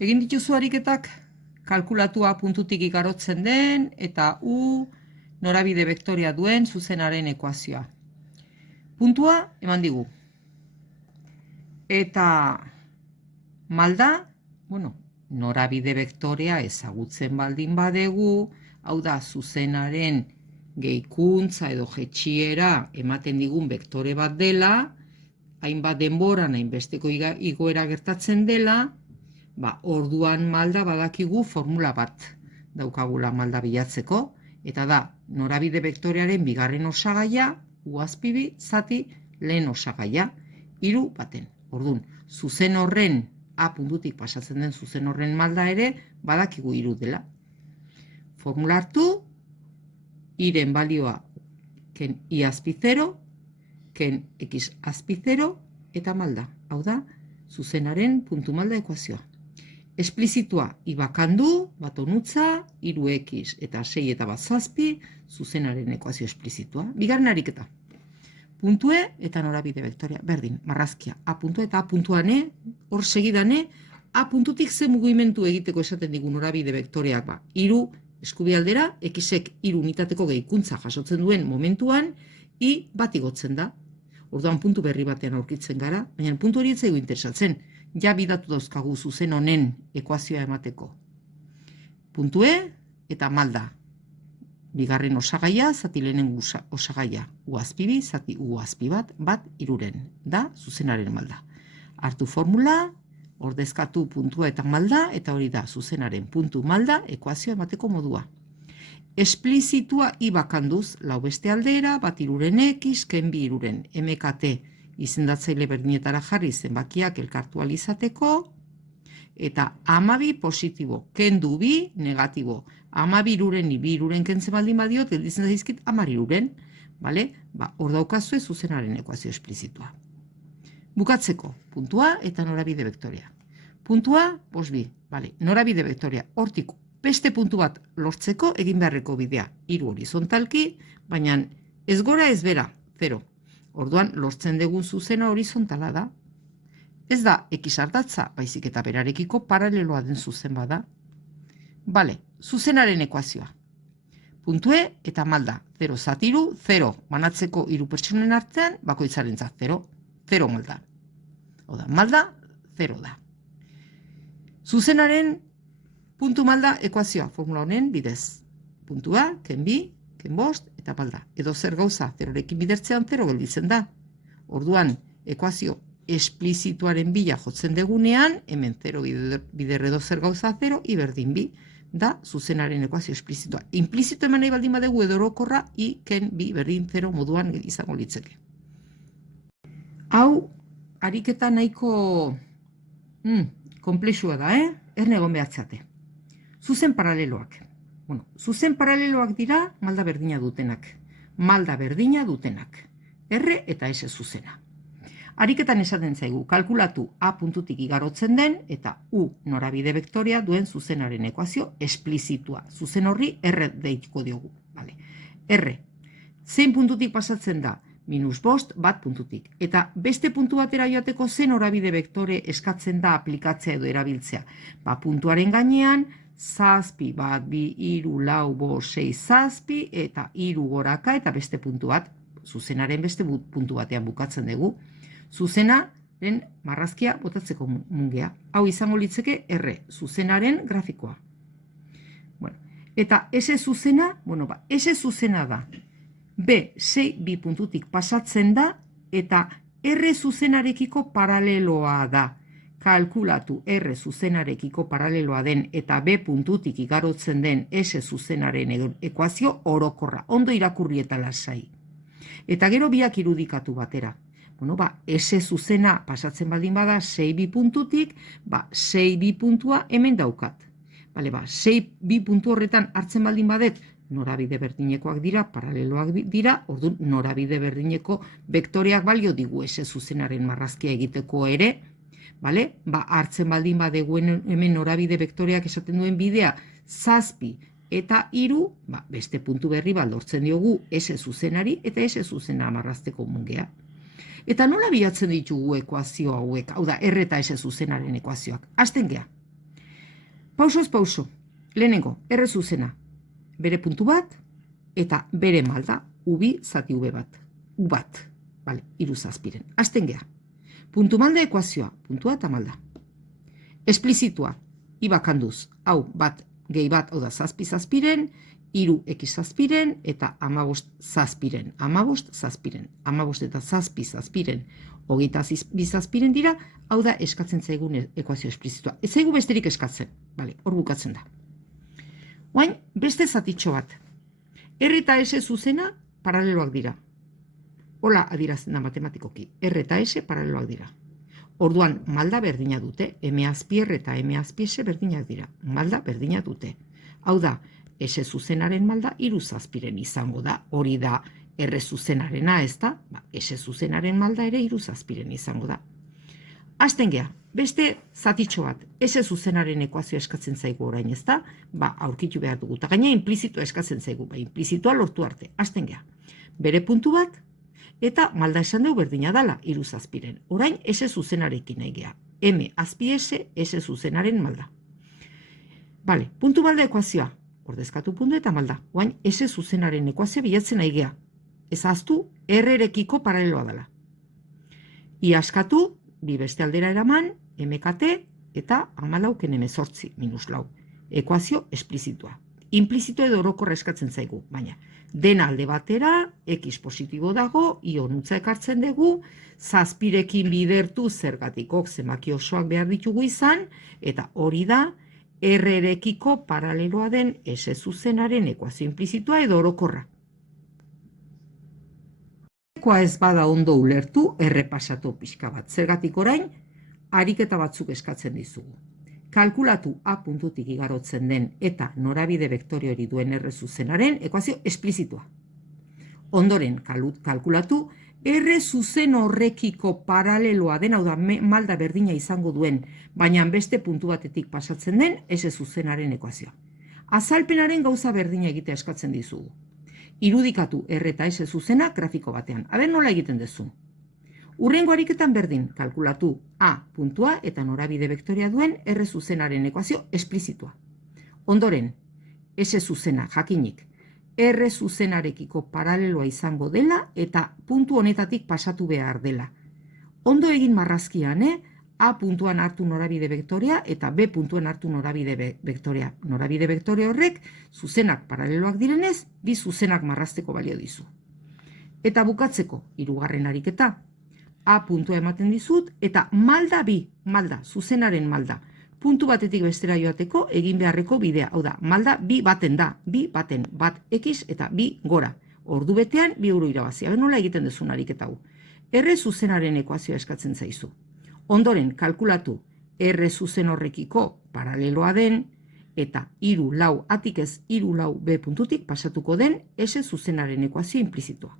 Egin dituzu ariketak, kalkulatu A puntutik igarotzen den eta U norabide vektorea duen zuzenaren ekuazioa. Puntua eman digu. Eta malda, norabide vektorea ezagutzen baldin badegu, hau da zuzenaren gehikuntza edo jaitsiera ematen digun vektore bat dela, hainbat denboran hainbesteko igoera gertatzen dela, orduan malda badakigu formula bat daukagula malda bilatzeko, eta da norabide vektorearen bigarren osagaia, U azpibi zati lehen osagaia, 3 baten. Orduan, zuzen horren A puntutik pasatzen den zuzen horren malda ere badakigu 3 dela. Formula hartu, iren balioa ken I azpi 0, ken X azpi 0 eta malda. Hau da, zuzenaren puntu malda ekuazioa. Esplizitua I bakandu, bat onutza, 3x eta 6 eta bat zazpi, zuzenaren ekuazio esplizitua. Bigarren ariketa. Puntue eta norabide vektorea, berdin, marrazkia. A puntua eta A puntuane, hor segidane, A puntutik ze mugimendu egiteko esaten digu norabide vektoreak 3 eskubialdera, X-ek 3 unitateko gehikuntza jasotzen duen momentuan, I bat igotzen da. Orduan puntu berri batean aurkitzen gara, baina puntu hori ez zaigu interesatzen. Ja bidatu dauzkagu zuzen honen ekuazioa emateko. Puntue eta malda. Bigarren osagaia, zati lehenen osagaia. U azpibi, zati U azpi bat 3 da zuzenaren malda. Hartu formula, ordezkatu puntua eta malda, eta hori da zuzenaren puntu malda ekuazioa emateko modua. Esplizitua I bakanduz, lau beste aldera, bat 3 X, ken 2 MKT izendatzaile berdinetara jarri zenbakiak elkartu alizateko, eta 12 positibo, kendu 2 negatibo, 12 2 kentzen baldin badiot, gelditzen zaizkit 13, bale? Hor daukazue zuzenaren ekuazio esplizitua. Bukatzeko, puntua eta norabide vektorea. Puntua, 5, bale, norabide vektorea, hortik beste puntu bat lortzeko egin beharreko bidea 3 horizontalki, baina ez gora ez bera, 0. Orduan, lortzen dugun zuzena horizontala da. Ez da X ardatza, baizik eta berarekiko paraleloa den zuzen bada. Bale, zuzenaren ekuazioa. Puntue eta malda, 0 zatiru, 0 banatzeko 3 pertsonen artean, bakoitzaren zat 0, 0 malda. Oda, malda, 0 da. Zuzenaren puntu malda ekuazioa, formula honen bidez. Puntua, ken 2, ken 5 eta malda. Edo zer gauza, 0rekin bidertzean 0 gelditzen da. Orduan, ekuazio esplizituaren bila jotzen degunean, hemen 0 bider edo zer gauza 0, I berdin 2 da zuzenaren ekuazio esplizitua. Implizito eman nahi baldin badegu edo orokorra, I ken 2 berdin 0 moduan izango litzeke. Hau, ariketa nahiko komplexua da, erne egon behatzate. Zuzen paraleloak. Zuzen paraleloak dira malda berdina dutenak. Malda berdina dutenak. R eta S zuzena. Ariketan esaten zaigu, kalkulatu A puntutik igarotzen den eta U norabide vektorea duen zuzenaren ekuazio esplizitua. Zuzen horri R deituko diogu. R. Zein puntutik pasatzen da? -5 bat puntutik. Eta beste puntu batera joateko zen norabide vektore eskatzen da aplikatzea edo erabiltzea. Puntuaren gainean, zazpi, bat, 2, 3, 4, 5, 6, zazpi, eta 3 goraka, eta beste puntu bat, zuzenaren beste puntu batean bukatzen dugu. Zuzenaren marrazkia botatzeko mungea. Hau izango litzeke R, zuzenaren grafikoa. Eta S zuzena, S zuzena da. B, 6 bi puntutik pasatzen da, eta R zuzenarekiko paraleloa da. Kalkulatu R zuzenarekiko paraleloa den eta B puntutik igarotzen den S zuzenaren ekuazio orokorra. Ondo irakurri eta lasai. Eta gero biak irudikatu batera. S zuzena pasatzen baldin bada 6 bi puntutik, 6 bi puntua hemen daukat. 6 bi puntu horretan hartzen baldin badet, norabide berdinekoak dira, paraleloak dira, orduan norabide berdineko vektoreak balio digu S zuzenaren marrazkia egiteko ere, hartzen baldin badeguen hemen norabide vektoreak esaten duen bidea, zazpi eta 3, beste puntu berri lortzen diogu S zuzenari eta S zuzena marrazteko mungea. Eta nola bilatzen ditugu ekuazio hauek, hau da, R eta S zuzenaren ekuazioak? Hasten gea. Pausoz pauso. Lehenengo, R zuzena. Bere puntu bat, eta bere malda, ubi zati ube bat. U bat. Bale, 3 zazpiren. Hasten gea. Puntu malda ekuazioa. Puntua eta malda. Esplizitua. Ibakanduz. Hau bat, gehi bat, hau da zazpi zazpiren, 3 x zazpiren, eta 15 zazpiren. 15 zazpiren. 15 eta zazpi zazpiren. 22 zazpiren dira, hau da eskatzen zaigun ekuazio esplizitua. Ez zaigu besterik eskatzen. Bale, hor bukatzen da. Oain, beste zatitxo bat. R eta S zuzena paraleloak dira. Hola adierazten da matematikoki. R eta S paraleloak dira. Orduan, malda berdina dute. M azpi R eta M azpi S berdinak dira. Malda berdina dute. Hau da, S zuzenaren malda 3 zazpiren izango da. Hori da R zuzenarena, ez da? S zuzenaren malda ere 3 zazpiren izango da. Hasten gea, beste zatitxo bat, S zuzenaren ekuazioa eskatzen zaigu orain, ez da? Aurkitu behar dugu. Eta gaina implizitua eskatzen zaigu, implizitua lortu arte. Hasten gea, bere puntu bat, eta malda esan dugu berdina dala, 3 zazpiren. Orain S zuzenarekin nahi gea. M azpi S zuzenaren malda. Bale, puntu malda ekuazioa. Ordezkatu puntu eta malda. Orain S zuzenaren ekuazioa bilatzen nahi gea. Ez ahaztu, R-erekiko paraleloa dela. Iaskatu, bi beste aldera eraman, MKT eta 14 minus lau. Ekuazio esplizitua. Implizito edo orokorra eskatzen zaigu, baina dena alde batera, X positibo dago, ionutza ekartzen dugu, zazpirekin bidertu zergatikok zenbaki osoak behar ditugu izan, eta hori da, R-erekiko paraleloa den S zuzenaren ekuazio implizitua edo orokorra. Ez bada ondo ulertu, errepasatu pixka bat. Zergatik orain, ariketa batzuk eskatzen dizugu. Kalkulatu A puntutik igarotzen den eta norabide vektore hori duen R zuzenaren ekuazio esplizitua. Ondoren, kalkulatu R zuzen horrekiko paraleloa den, hau da, malda berdina izango duen, baina beste puntu batetik pasatzen den S zuzenaren ekuazioa. Azalpenaren gauza berdina egitea eskatzen dizugu. Irudikatu R eta S zuzena grafiko batean. Aber nola egiten duzu? Hurrengo ariketan berdin, kalkulatu A puntua eta norabide vektorea duen R zuzenaren ekuazio esplizitua. Ondoren, S zuzena jakinik R zuzenarekiko paraleloa izango dela eta puntu honetatik pasatu behar dela. Ondo egin marrazkian, A puntuan hartu norabide vektorea eta B puntuan hartu norabide vektorea. Norabide vektore horrek zuzenak paraleloak direnez, bi zuzenak marrazteko balio dizu. Eta bukatzeko, 3. ariketa. A puntua ematen dizut eta malda bi, malda, zuzenaren malda. Puntu batetik bestera joateko egin beharreko bidea. Hau da, malda bi baten da, bi baten, bat X eta bi gora. Ordu betean, 2 euro irabazi. Aber nola egiten duzun ariketa hau? R zuzenaren ekuazioa eskatzen zaizu. Ondoren, kalkulatu R zuzen horrekiko paraleloa den eta 3 lau atik ez 3 lau B puntutik pasatuko den S zuzenaren ekuazio implizitua.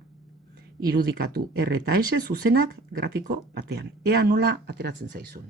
Irudikatu R eta S zuzenak grafiko batean. Ea nola ateratzen zaizun.